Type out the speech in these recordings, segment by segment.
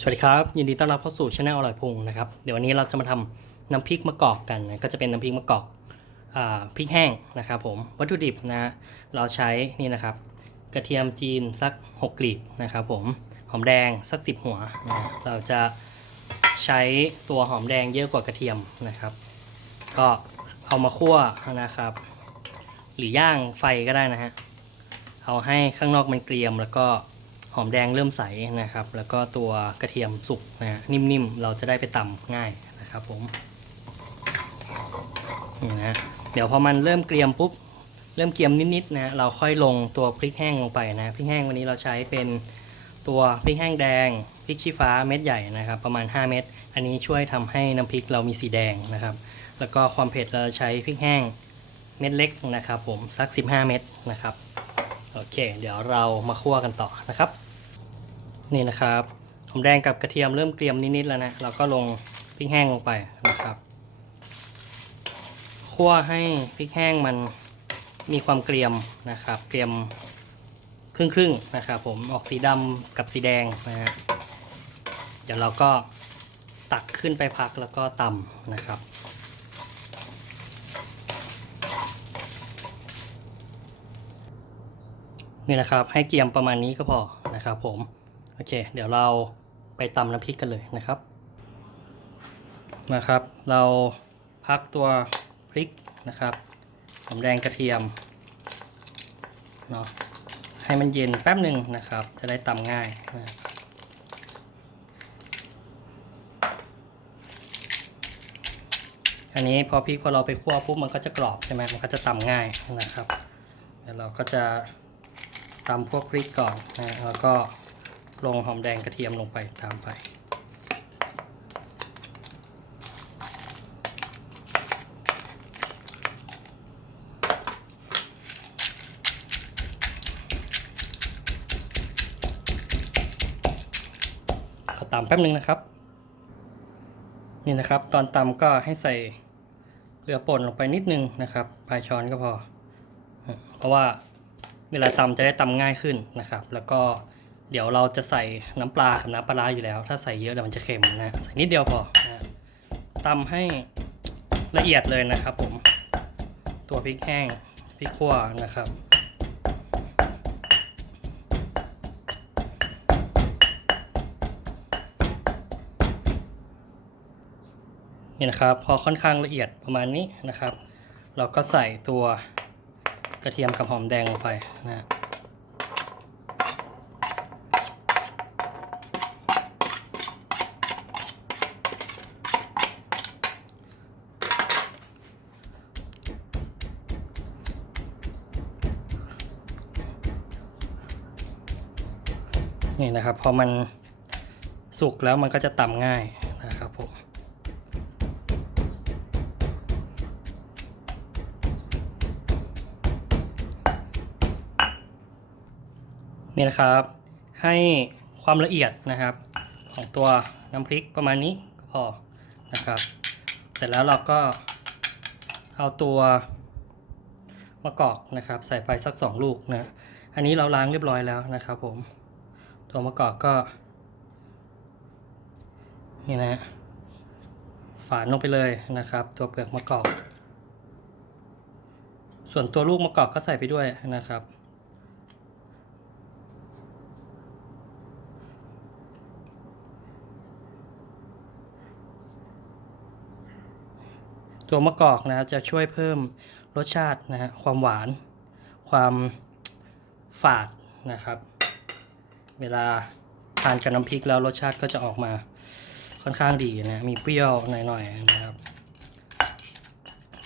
สวัสดีครับ ยินดีต้อนรับเข้าสู่ช anel อร่อยพุงนะครับเดี๋ยววันนี้เราจะมาทำน้ำพริกมะกอกกันนะก็จะเป็นน้ำพริกมะกอกอพริกแห้งนะครับผมวัตถุดิบนะเราใช้นี่นะครับ กระเทียมจีนสัก 6กลีบนะครับผมหอมแดงสัก 10 หัวนะเราจะใช้ตัวหอมแดงเยอะกว่ากระเทียมนะครับ ก็เอามาคั่วนะครับ หรือย่างไฟก็ได้นะฮะเอาให้ข้างนอกมันเกรียมแล้วก็ หอมแดงเริ่มใสนะครับ แล้วก็ตัวกระเทียมสุกนะฮะนิ่มๆ เราจะได้ไปตำง่ายนะครับผมนี่นะเดี๋ยวพอมันเริ่มเกรียมปุ๊บเริ่มเกรียมนิดๆนะเราค่อยลงตัวพริกแห้งลงไปนะพริกแห้งวันนี้เราใช้เป็นตัวพริกแห้งแดงพริกชี้ฟ้าเม็ดใหญ่นะครับ ประมาณ 5 เม็ดอันนี้ช่วยทำให้น้ำพริกเรามีสีแดงนะครับ แล้วก็ความเผ็ดเราใช้พริกแห้งเม็ดเล็กนะครับ ผมสัก 15 เม็ดนะครับโอเค เดี๋ยวเรามาคั่วกันต่อนะครับ นี่นะครับหอมแดงกับกระเทียมเริ่มเกรียมนิดๆแล้วนะ เราก็ลงพริกแห้งลงไปนะครับคั่วให้พริกแห้งมันมีความเกรียมนะครับ เกรียมครึ่งๆนะครับผมออกสีดำกับสีแดงนะฮะเดี๋ยวเราก็ตักขึ้นไปพักแล้วก็ตำนะครับ นี่นะครับให้เกรียมประมาณนี้ก็พอนะครับผม โอเค เดี๋ยวเราไปตำน้ำพริกกันเลยนะครับนะครับ เราพักตัวพริกนะครับหอมแดงกระเทียมเนาะให้มันเย็นแป๊บหนึ่งนะครับ จะได้ตำง่ายนะอันนี้พอพริกพอเราไปคั่วปุ๊บมันก็จะกรอบใช่ไหมมันก็จะตำง่ายนะครับเดี๋ยวเราก็จะตำพวกพริกก่อนนะแล้วก็ ลงหอมแดงกระเทียมลงไปตามไปขอตำแป๊บนึงนะครับ นี่นะครับ ตอนตำก็ให้ใส่เกลือป่นลงไปนิดนึงนะครับปลายช้อนก็พอ เพราะว่าเวลาตำจะได้ตำง่ายขึ้นนะครับ แล้วก็ เดี๋ยวเราจะใส่น้ำปลากับน้ำปลาอยู่แล้ว ถ้าใส่เยอะเดี๋ยวมันจะเค็มนะใส่นิดเดียวพอนะตำให้ละเอียดเลยนะครับ ผม ตัวพริกแห้งพริกขั่วนะครับนี่นะครับพอค่อนข้างละเอียดประมาณนี้นะครับ เราก็ใส่ตัวกระเทียมกับหอมแดงลงไปนะ นี่นะครับพอมันสุกแล้วมันก็จะตำง่ายนะครับผมนี่นะครับให้ความละเอียดนะครับของตัวน้ำพริกประมาณนี้ก็พอนะครับ เสร็จแล้วเราก็เอาตัวมะกอกนะครับ ใส่ไปสักสองลูกนะ อันนี้เราล้างเรียบร้อยแล้วนะครับผม ตัวมะกอกก็ นี่นะฝานลงไปเลยนะครับ ตัวเปลือกมะกอก ส่วนตัวลูกมะกอกก็ใส่ไปด้วยนะครับ ตัวมะกอกนะจะช่วยเพิ่มรสชาตินะฮะความหวาน ความฝาดนะครับ เวลาทานกับน้ำพริกแล้วรสชาติก็จะออกมาค่อนข้างดีนะมีเปรี้ยวหน่อยๆนะครับ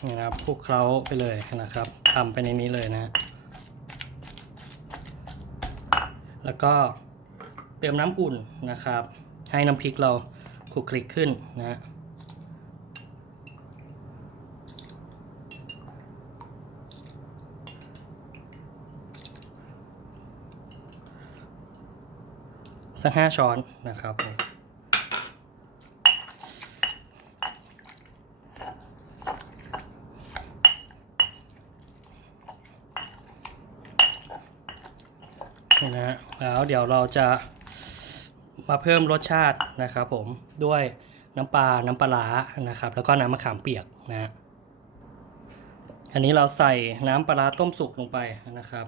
นี่นะครับคลุกเคล้าไปเลยนะครับทำไปในนี้เลยนะ แล้วก็เติมน้ำอุ่นนะครับ ให้น้ำพริกเราคลุกคลิกขึ้นนะ สักห้าช้อนนะครับนี่นะฮะแล้วเดี๋ยวเราจะมาเพิ่มรสชาตินะครับผมด้วยน้ำปลา น้ำปลานะครับ แล้วก็น้ำมะขามเปียกนะฮะอันนี้เราใส่น้ำปลาต้มสุกลงไปนะครับ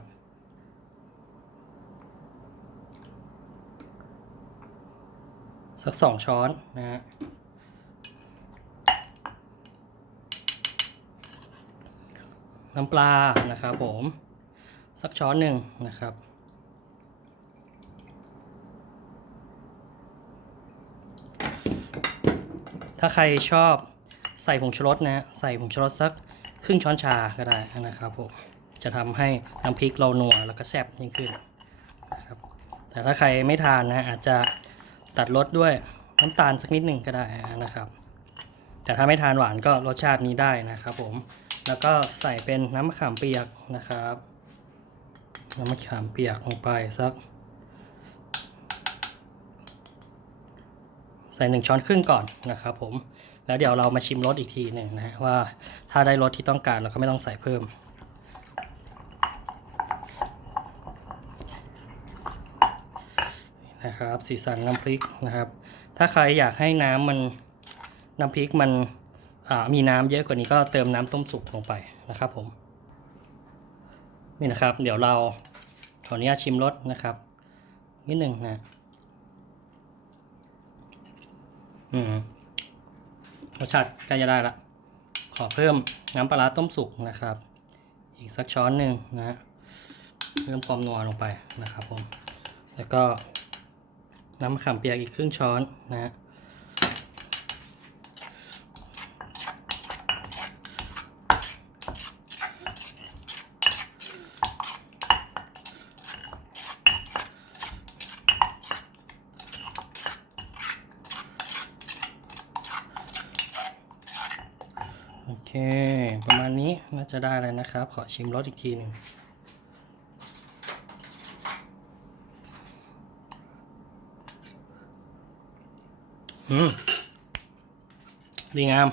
สักสองช้อนนะฮะน้ำปลานะครับผม สักช้อนหนึ่งนะครับ ถ้าใครชอบใส่ผงชูรสนะฮะใส่ผงชูรสสักครึ่งช้อนชาก็ได้นะครับผมจะทำให้น้ำพริกเรานัวแล้วก็แซ่บยิ่งขึ้นนะครับแต่ถ้าใครไม่ทานนะอาจจะ ตัดรสด้วยน้ำตาลสักนิดหนึ่งก็ได้นะครับ แต่ถ้าไม่ทานหวานก็รสชาตินี้ได้นะครับผม แล้วก็ใส่เป็นน้ำมะขามเปียกนะครับ น้ำมะขามเปียกลงไปสัก ใส่หนึ่งช้อนครึ่งก่อนนะครับผม แล้วเดี๋ยวเรามาชิมรสอีกทีหนึ่งนะฮะว่าถ้าได้รสที่ต้องการเราก็ไม่ต้องใส่เพิ่ม นะครับ สีสันน้ำพริกนะครับ ถ้าใครอยากให้น้ำมันน้ำพริกมันมีน้ำเยอะกว่านี้ก็เติมน้ำต้มสุกลงไปนะครับผม นี่นะครับ เดี๋ยวเราขออนุญาตชิมรสนะครับ นิดหนึ่งนะอืมรสชาติใกล้จะได้ละขอเพิ่มน้ำปลาต้มสุกนะครับ อีกสักช้อนหนึ่งนะฮะเพิ่มความนัวลงไปนะครับผม แล้วก็ น้ำมะขามเปียกอีกครึ่งช้อนนะฮะโอเค ประมาณนี้น่าจะได้เลยนะครับ ขอชิมรสอีกทีหนึ่ง ดีงาม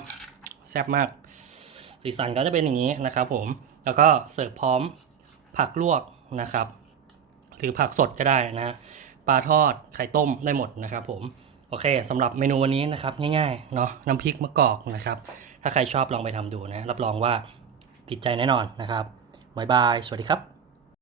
แซ่บมาก สีสันก็จะเป็นอย่างนี้นะครับ ผม แล้วก็เสิร์ฟพร้อมผักลวกนะครับ หรือผักสดก็ได้นะ ปลาทอดไข่ต้มได้หมดนะครับ ผม โอเคสำหรับเมนูวันนี้นะครับ ง่ายๆเนาะน้ำพริกมะกอกนะครับ ถ้าใครชอบลองไปทำดูนะ รับรองว่าติดใจแน่นอนนะครับบ๊ายบาย สวัสดีครับ